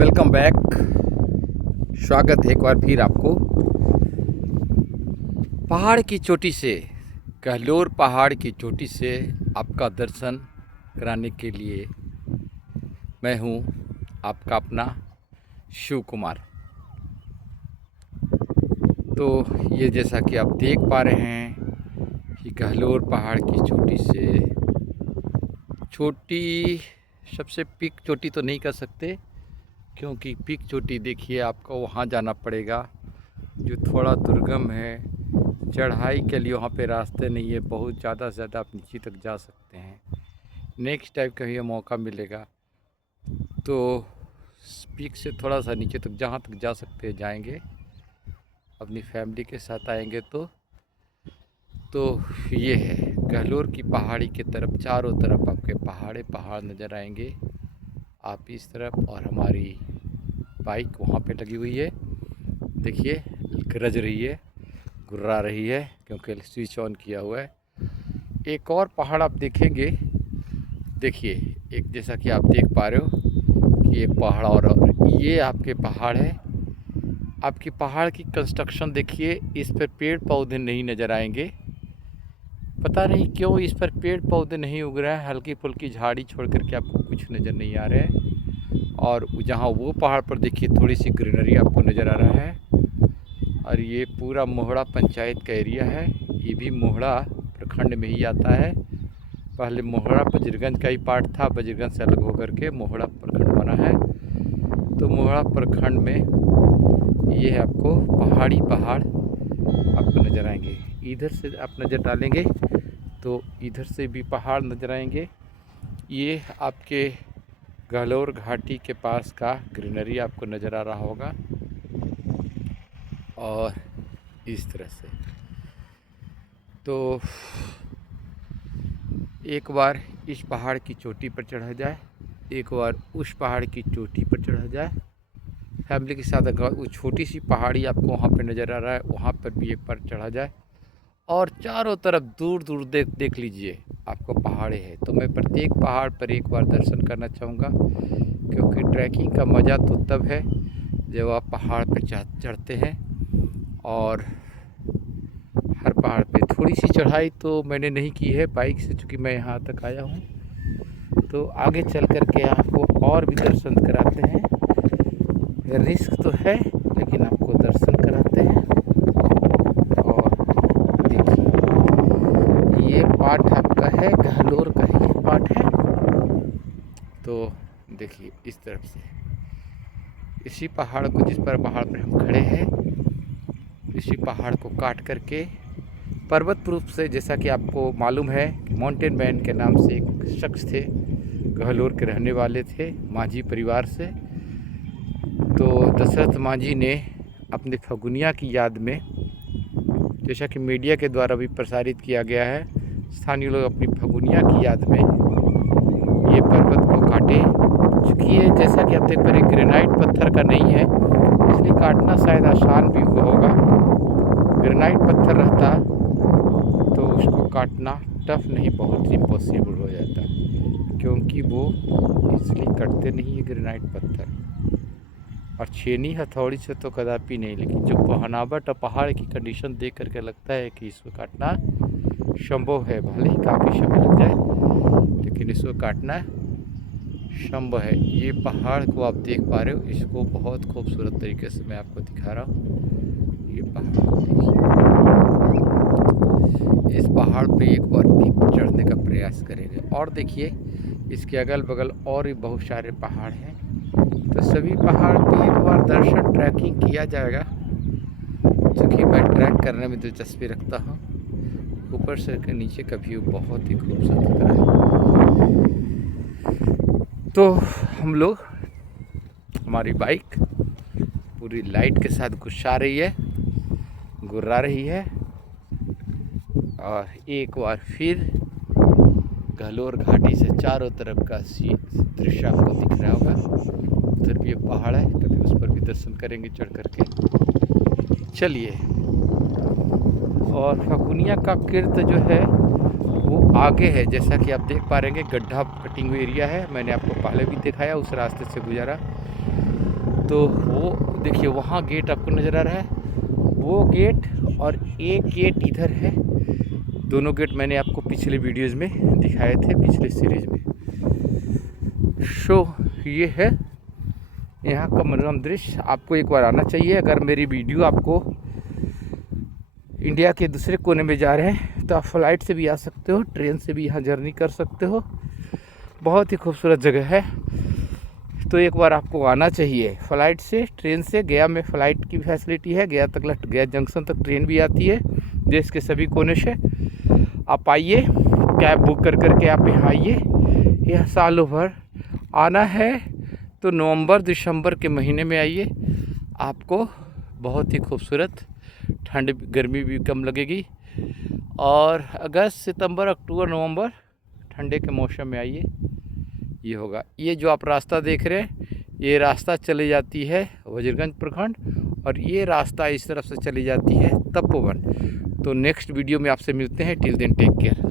Welcome back. स्वागत है एक बार फिर आपको पहाड़ की चोटी से, गहलोर पहाड़ की चोटी से आपका दर्शन कराने के लिए मैं हूँ आपका अपना शिव कुमार। तो ये जैसा कि आप देख पा रहे हैं कि गहलोर पहाड़ की चोटी से छोटी, सबसे पीक चोटी तो नहीं कर सकते क्योंकि पीक चोटी देखिए आपको वहाँ जाना पड़ेगा जो थोड़ा दुर्गम है। चढ़ाई के लिए वहाँ पे रास्ते नहीं है, बहुत ज़्यादा से ज़्यादा आप नीचे तक जा सकते हैं। नेक्स्ट टाइम कहीं ये मौका मिलेगा तो पीक से थोड़ा सा नीचे तक जहाँ तक जा सकते हैं जाएंगे, अपनी फैमिली के साथ आएंगे। तो ये है गहलोर की पहाड़ी की तरफ, चारों तरफ आपके पहाड़ नज़र आएंगे। आप इस तरफ और हमारी बाइक वहाँ पे लगी हुई है, देखिए गरज रही है, गुर्रा रही है क्योंकि स्विच ऑन किया हुआ है। एक और पहाड़ आप देखेंगे, देखिए एक जैसा कि आप देख पा रहे हो कि एक पहाड़ और ये आपके पहाड़ है। आपकी पहाड़ की कंस्ट्रक्शन देखिए, इस पर पेड़ पौधे नहीं नज़र आएंगे, पता नहीं क्यों इस पर पेड़ पौधे नहीं उग रहे हैं। हल्की फुल्की झाड़ी छोड़ करके आपको कुछ नज़र नहीं आ रहा है। और जहाँ वो पहाड़ पर देखिए थोड़ी सी ग्रीनरी आपको नज़र आ रहा है। और ये पूरा मोहड़ा पंचायत का एरिया है, ये भी मोहड़ा प्रखंड में ही आता है। पहले मोहड़ा बजरगंज का ही पार्ट था, बजरगंज से अलग होकर के मोहड़ा प्रखंड बना है। तो मोहड़ा प्रखंड में ये है आपको पहाड़ आपको नज़र आएंगे। इधर से आप नज़र डालेंगे तो इधर से भी पहाड़ नज़र आएंगे। ये आपके गहलोर घाटी के पास का ग्रीनरी आपको नज़र आ रहा होगा। और इस तरह से तो एक बार इस पहाड़ की चोटी पर चढ़ा जाए, एक बार उस पहाड़ की चोटी पर चढ़ा जाए फैमिली के साथ। अगर वो छोटी सी पहाड़ी आपको वहाँ पे नज़र आ रहा है, वहाँ पर भी एक बार चढ़ा जाए और चारों तरफ दूर दूर देख लीजिए आपको पहाड़े हैं। तो मैं प्रत्येक पहाड़ पर एक बार दर्शन करना चाहूँगा क्योंकि ट्रैकिंग का मज़ा तो तब है जब आप पहाड़ पर चढ़ते हैं। और हर पहाड़ पे थोड़ी सी चढ़ाई तो मैंने नहीं की है बाइक से, चूँकि मैं यहाँ तक आया हूँ। तो आगे चल कर के आपको और भी दर्शन कराते हैं। रिस्क तो है लेकिन आपको दर्शन कराते हैं। और देखिए ये पार्ट आपका है, गहलोर का ही पार्ट है। तो देखिए इस तरफ से इसी पहाड़ को, जिस पर पहाड़ पर हम खड़े हैं, इसी पहाड़ को काट करके पर्वत रूप से, जैसा कि आपको मालूम है माउंटेन मैन के नाम से एक शख्स थे, गहलोर के रहने वाले थे, माझी परिवार से। तो दशरथ माझी ने अपने फगुनिया की याद में, जैसा कि मीडिया के द्वारा भी प्रसारित किया गया है, स्थानीय लोग अपनी फगुनिया की याद में ये पर्वत को काटे। चूँकि ये जैसा कि आप देख पा रहे ग्रेनाइट पत्थर का नहीं है, इसलिए काटना शायद आसान भी हुआ होगा। ग्रेनाइट पत्थर रहता तो उसको काटना टफ नहीं, बहुत इम्पॉसिबल हो जाता, क्योंकि वो इजीली कटते नहीं है ग्रेनाइट पत्थर। और छेनी हथौड़ी से तो कदापि नहीं, लेकिन जो बनावट और पहाड़ की कंडीशन देख करके लगता है कि इसको काटना संभव है। भले ही काफ़ी समय लग जाए लेकिन इसको काटना संभव है। ये पहाड़ को आप देख पा रहे हो, इसको बहुत खूबसूरत तरीके से मैं आपको दिखा रहा हूँ। ये पहाड़ को देखिए, इस पहाड़ पे एक बार भी चढ़ने का प्रयास करेंगे। और देखिए इसके अगल बगल और भी बहुत सारे पहाड़ हैं, तो सभी पहाड़ पे एक बार दर्शन ट्रैकिंग किया जाएगा। क्योंकि मैं ट्रैक करने में दिलचस्पी रखता हूँ, ऊपर से के नीचे का व्यू बहुत ही खूबसूरत लग रहा है। तो हम लोग, हमारी बाइक पूरी लाइट के साथ गुस्सा रही है, गुर्रा रही है। और एक बार फिर गहलोर घाटी से चारों तरफ का दृश्य आपको दिख रहा होगा। उधर भी एक पहाड़ है, कभी उस पर भी दर्शन करेंगे चढ़ करके। चलिए, और फगुनिया का कीर्त जो है वो आगे है, जैसा कि आप देख पा रहे हैं गड्ढा कटिंग एरिया है। मैंने आपको पहले भी दिखाया, उस रास्ते से गुजारा। तो वो देखिए वहाँ गेट आपको नज़र आ रहा है, वो गेट और एक गेट इधर है। दोनों गेट मैंने आपको पिछले वीडियोज़ में दिखाए थे, पिछले सीरीज में। ये है यहाँ का मनोरम दृश्य। आपको एक बार आना चाहिए। अगर मेरी वीडियो आपको इंडिया के दूसरे कोने में जा रहे हैं तो आप फ्लाइट से भी आ सकते हो, ट्रेन से भी यहाँ जर्नी कर सकते हो। बहुत ही खूबसूरत जगह है, तो एक बार आपको आना चाहिए। फ़्लाइट से, ट्रेन से, गया में फ़्लाइट की फैसिलिटी है, गया जंक्शन तक ट्रेन भी आती है देश के सभी कोने से। आप आइए, कैब बुक कर करके आप यहाँ आइए। यह सालों भर आना है तो नवंबर दिसंबर के महीने में आइए, आपको बहुत ही खूबसूरत, ठंड गर्मी भी कम लगेगी। और अगस्त सितंबर अक्टूबर नवंबर ठंडे के मौसम में आइए, ये होगा। ये जो आप रास्ता देख रहे हैं, ये रास्ता चली जाती है वजीरगंज प्रखंड, और ये रास्ता इस तरफ से चली जाती है तपोवन। तो नेक्स्ट वीडियो में आपसे मिलते हैं। Till then take care.